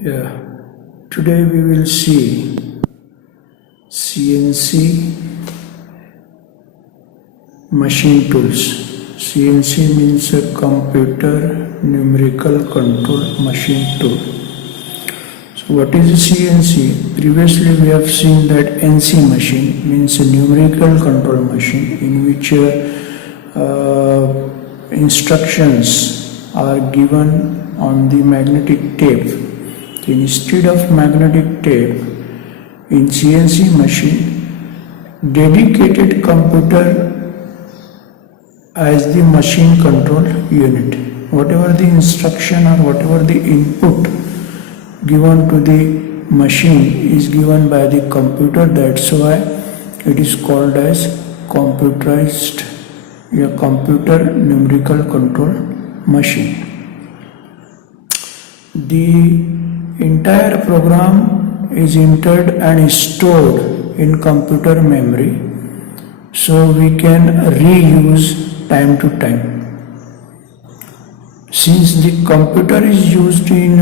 Yeah, today we will see CNC machine tools. CNC means a computer numerical control machine tool. So what is a CNC? Previously we have seen that NC machine means a numerical control machine in which instructions are given on the magnetic tape. Instead of magnetic tape, in CNC machine, dedicated computer as the machine control unit. Whatever the instruction or whatever the input given to the machine is given by the computer. That's why it is called as computerized, a computer numerical control machine. The entire program is entered and stored in computer memory, so we can reuse time to time. Since the computer is used in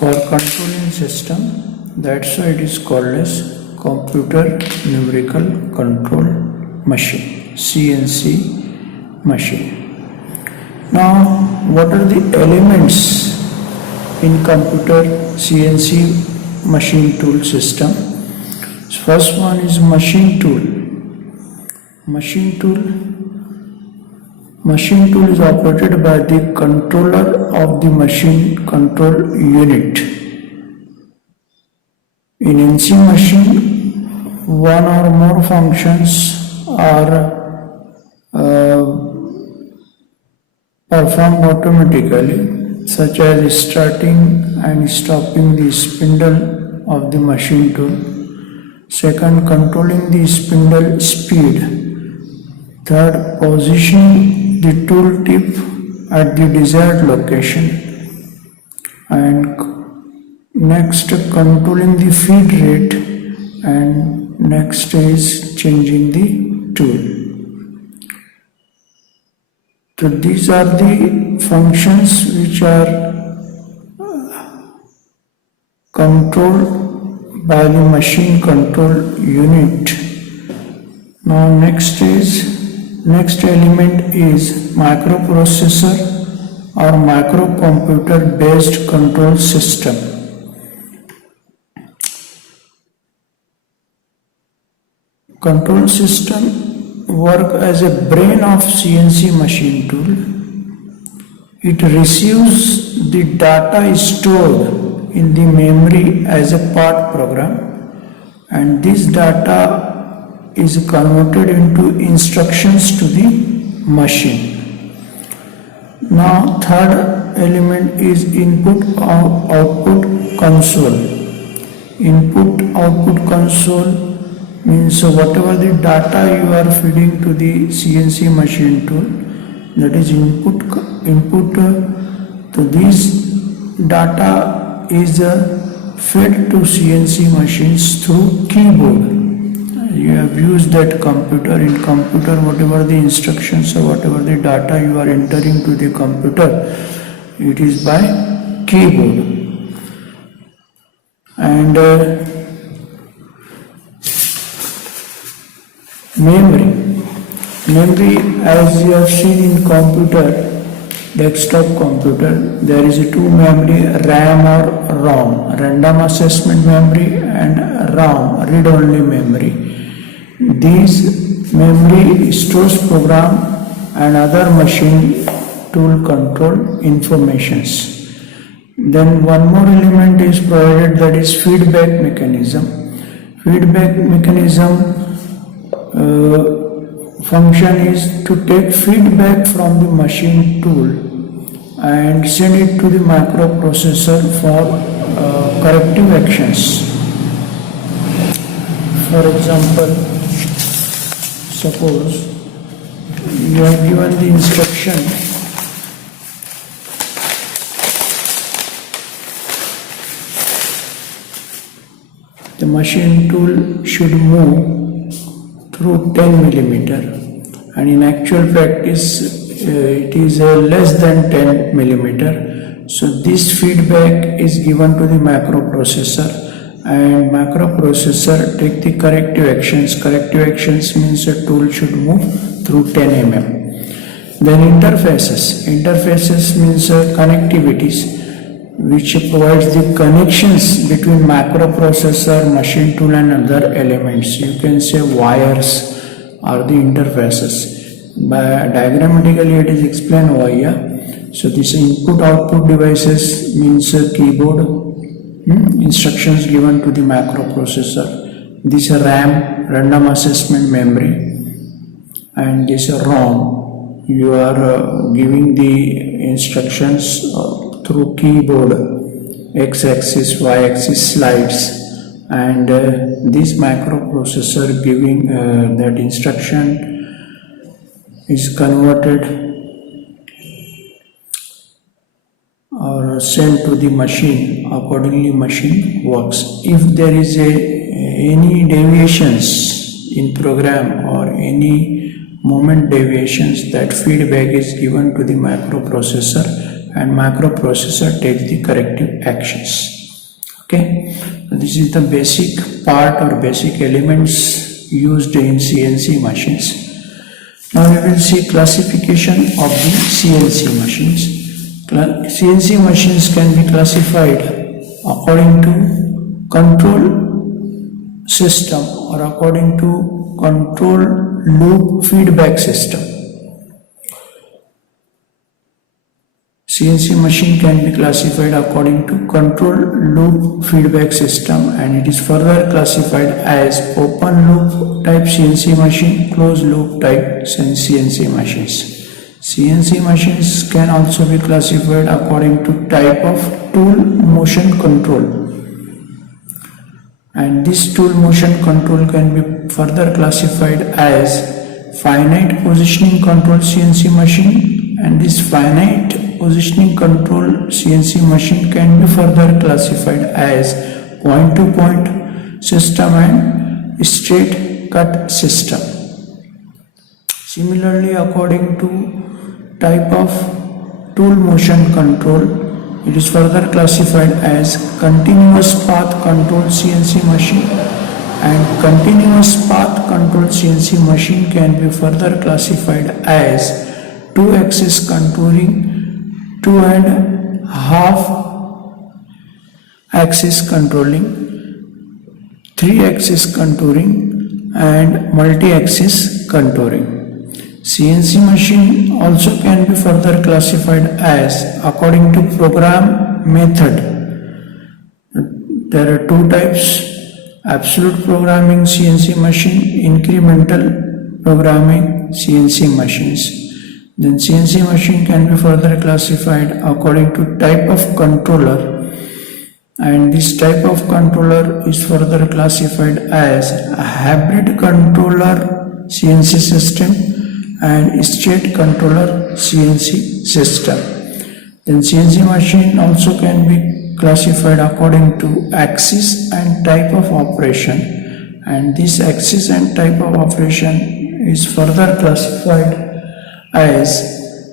for controlling system, that's why it is called as computer numerical control machine, CNC machine. Now, what are the elements in computer CNC machine tool system? First one is machine tool. Machine tool is operated by the controller of the machine control unit. In NC machine, one or more functions are performed automatically, such as starting and stopping the spindle of the machine tool. Second, controlling the spindle speed. Third, positioning the tool tip at the desired location. And next, controlling the feed rate. And next is changing the tool. So these are the functions which are controlled by the machine control unit. Now next element is microprocessor or microcomputer based control system. Control system work as a brain of CNC machine tool. It receives the data stored in the memory as a part program, and this data is converted into instructions to the machine. Now third element is input output console. Input output console means whatever the data you are feeding to the CNC machine tool, that is input to this data is fed to CNC machines through keyboard. You have used that computer. In computer, whatever the instructions or whatever the data you are entering to the computer, it is by keyboard. And memory, as you have seen in computer, desktop computer, there is two memory, RAM or ROM, random access memory, and ROM, read-only memory. These memory stores program and other machine tool control informations. Then one more element is provided, that is feedback mechanism. Feedback mechanism function is to take feedback from the machine tool and send it to the microprocessor for corrective actions. For example, suppose you are given the instruction the machine tool should move through 10 millimeter, and in actual practice it is less than 10 millimeter. So this feedback is given to the microprocessor, and microprocessor take the corrective actions. Corrective actions means a tool should move through 10 mm. Then interfaces. Interfaces means connectivities, which provides the connections between microprocessor, machine tool and other elements. You can say wires are the interfaces. Diagrammatically it is explained over here. So this input-output devices means keyboard, instructions given to the microprocessor. This RAM, random access memory, and this ROM. You are giving the instructions through keyboard, x-axis, y-axis slides, and this microprocessor giving that instruction is converted or sent to the machine. Accordingly machine works. If there is any deviations in program or any moment deviations, that feedback is given to the microprocessor, and microprocessor takes the corrective actions. Okay, so this is the basic part or basic elements used in CNC machines. Now we will see classification of the CNC machines. CNC machines can be classified according to control system or according to control loop feedback system. CNC machine can be classified according to control loop feedback system, and it is further classified as open loop type CNC machine, closed loop type CNC machines. CNC machines can also be classified according to type of tool motion control, and this tool motion control can be further classified as finite positioning control CNC machine, and this finite positioning control CNC machine can be further classified as point-to-point system and straight cut system. Similarly, according to type of tool motion control, it is further classified as continuous path control CNC machine, and continuous path control CNC machine can be further classified as 2-axis contouring, 2.5 axis controlling, 3-axis contouring, and multi-axis contouring. CNC machine also can be further classified as according to program method. There are two types: absolute programming CNC machine, incremental programming CNC machines. Then CNC machine can be further classified according to type of controller, and this type of controller is further classified as a hybrid controller CNC system and state controller CNC system. Then CNC machine also can be classified according to axis and type of operation, and this axis and type of operation is further classified as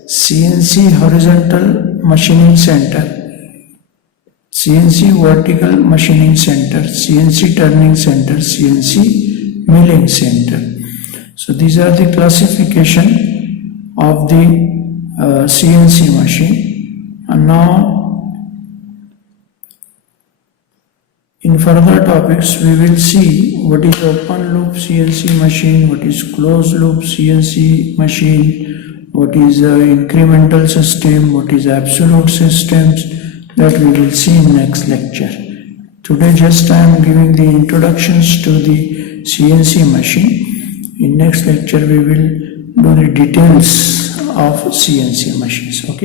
CNC horizontal machining center, CNC vertical machining center, CNC turning center, CNC milling center. So these are the classification of the CNC machine. And now in further topics we will see what is open loop CNC machine, what is closed loop CNC machine, what is incremental system, what is absolute systems. That we will see in next lecture. Today just I am giving the introductions to the CNC machine. In next lecture we will do the details of CNC machines. Okay.